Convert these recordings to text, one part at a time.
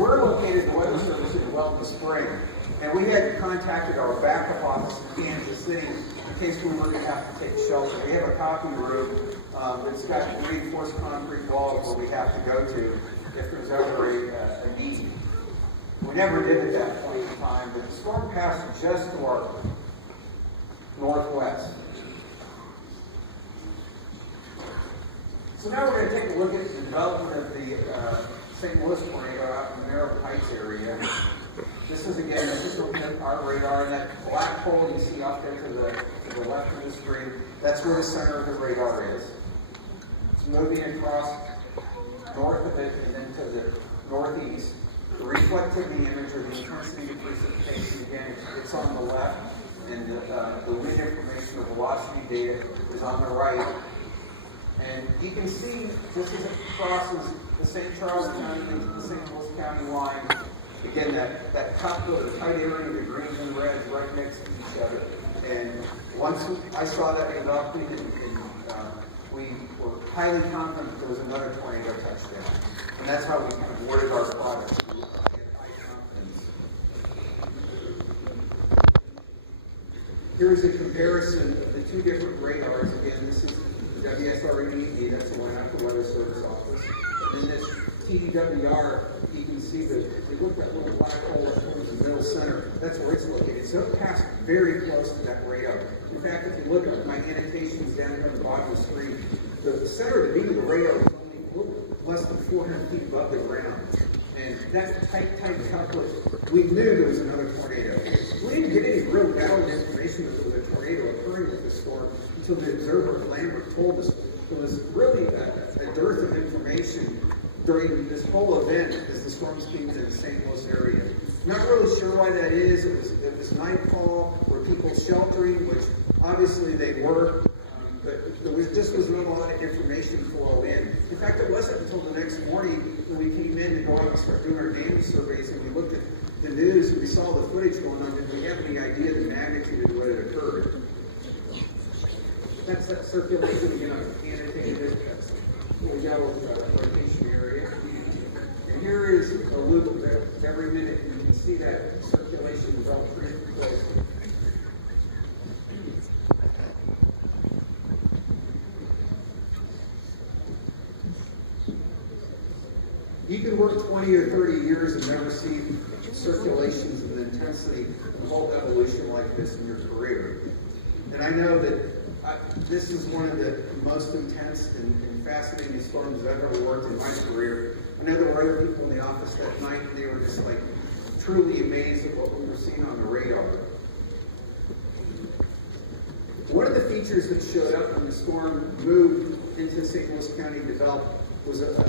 We're located in the Weather Service in Welcome Spring, and we had contacted our backup office in Kansas City in case we were going to have to take shelter. We have a copy room that's got reinforced concrete walls where we have to go to if there's ever a need. We never did at that point in time, but the storm passed just to our northwest. So now we're going to take a look at the development of the St. Louis tornado out in the Merrill Heights area. This is, again, this is looking at our radar, and that black hole you see off there to the left of the screen, that's where the center of the radar is. It's moving across north of it and then to the northeast. The reflectivity image or the intensity of precipitation, again, it's on the left, and the wind information or velocity data is on the right. And you can see, just as it crosses the St. Charles County into the St. Louis County line, again, that tight area, the greens and reds right next to each other. And once I saw that developing, and we were highly confident there was another tornado touchdown. And that's how we kind of worded our product. We had high confidence. Here's a comparison of the two different radars. Again, this is the WSRED, that's the one out the Weather Service office. And then this TDWR, you can see that if you look at that little black hole up towards the middle center, that's where it's located. So it passed very close to that radar. In fact, if you look at my annotations down here on the bottom of the screen, the center of the beam of the radar is only less than 400 feet above the ground. And that tight couplet, we knew there was another tornado. We didn't get any real valid information that there was a tornado occurring with the storm until the observer Lambert told us. There was really a dearth of information during this whole event as the storm came to the St. Louis area. Not really sure why that is. It was nightfall. Were people sheltering, which obviously they were. But there just was not a lot of information flow in. In fact, it wasn't until the next morning when we came in to go out and start doing our damage surveys and we looked at the news and we saw the footage going on, did we have any idea the magnitude of what had occurred? That's that circulation again. I've annotated it. That's the yellow rotation area. And here is a loop of every minute, and you can see that circulation develop pretty closely. You can work 20 or 30 years and never see circulations of the intensity and whole evolution like this in your career. And I know that this is one of the most intense and fascinating storms I've ever worked in my career. I know there were other people in the office that night, and they were just like truly amazed at what we were seeing on the radar. One of the features that showed up when the storm moved into St. Louis County developed was a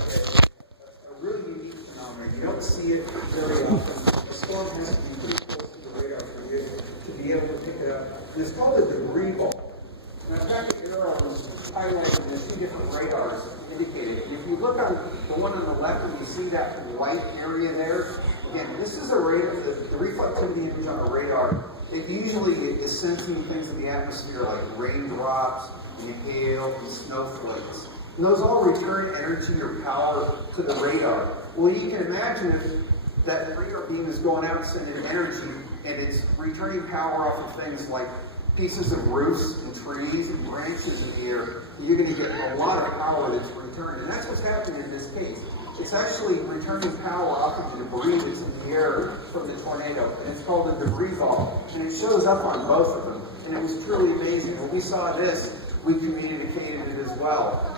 really unique phenomenon. You don't see it very often. The storm has to be pretty close to the radar for you to be able to pick it up. And it's called a debris ball. Now, in fact, the arrow was highlighting the two different radars indicated. If you look on the one on the left and you see that white area there, again, this is a radar, the reflectivity image on a radar. It usually is sensing things in the atmosphere like raindrops, and hail, and snowflakes. And those all return energy or power to the radar. Well, you can imagine if that radar beam is going out and sending energy, and it's returning power off of things like pieces of roofs and trees and branches in the air, you're going to get a lot of power that's returned. And that's what's happening in this case. It's actually returning power off of the debris that's in the air from the tornado. And it's called a debris ball. And it shows up on both of them. And it was truly amazing. When we saw this, we communicated it as well.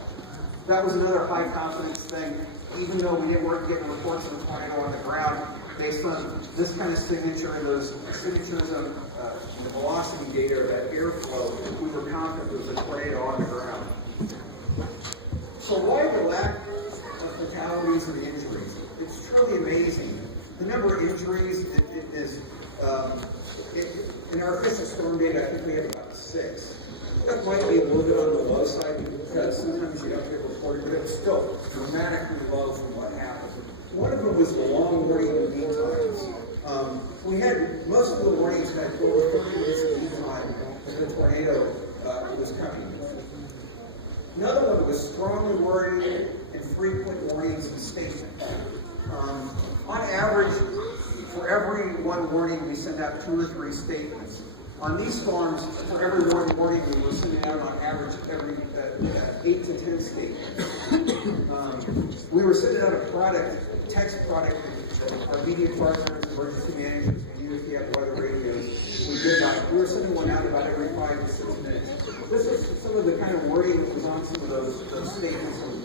That was another high confidence thing. Even though we didn't work getting reports of the tornado on the ground, based on this kind of signature and those signatures of the velocity data or that airflow, we were confident there was a tornado on the ground. So why the lack of fatalities and injuries? It's truly amazing. The number of injuries is, in our official storm data, I think we have about 6. That might be a little bit on the low side because sometimes you don't get reported, but it's still dramatically low from what happened. One of them was the long warning and lead times. We had, most of the warnings had over 30 minutes of lead time when the tornado was coming. Another one was strongly worded and frequent warnings and statements. On average, one warning, we send out 2 or 3 statements. On these farms, for every one warning, we were sending out on average every 8 to 10 statements. We were sending out a text product that our media partners, emergency managers, and UFTF weather radios, we were sending one out about every 5 to 6 minutes. This is some of the kind of wording that was on some of those statements and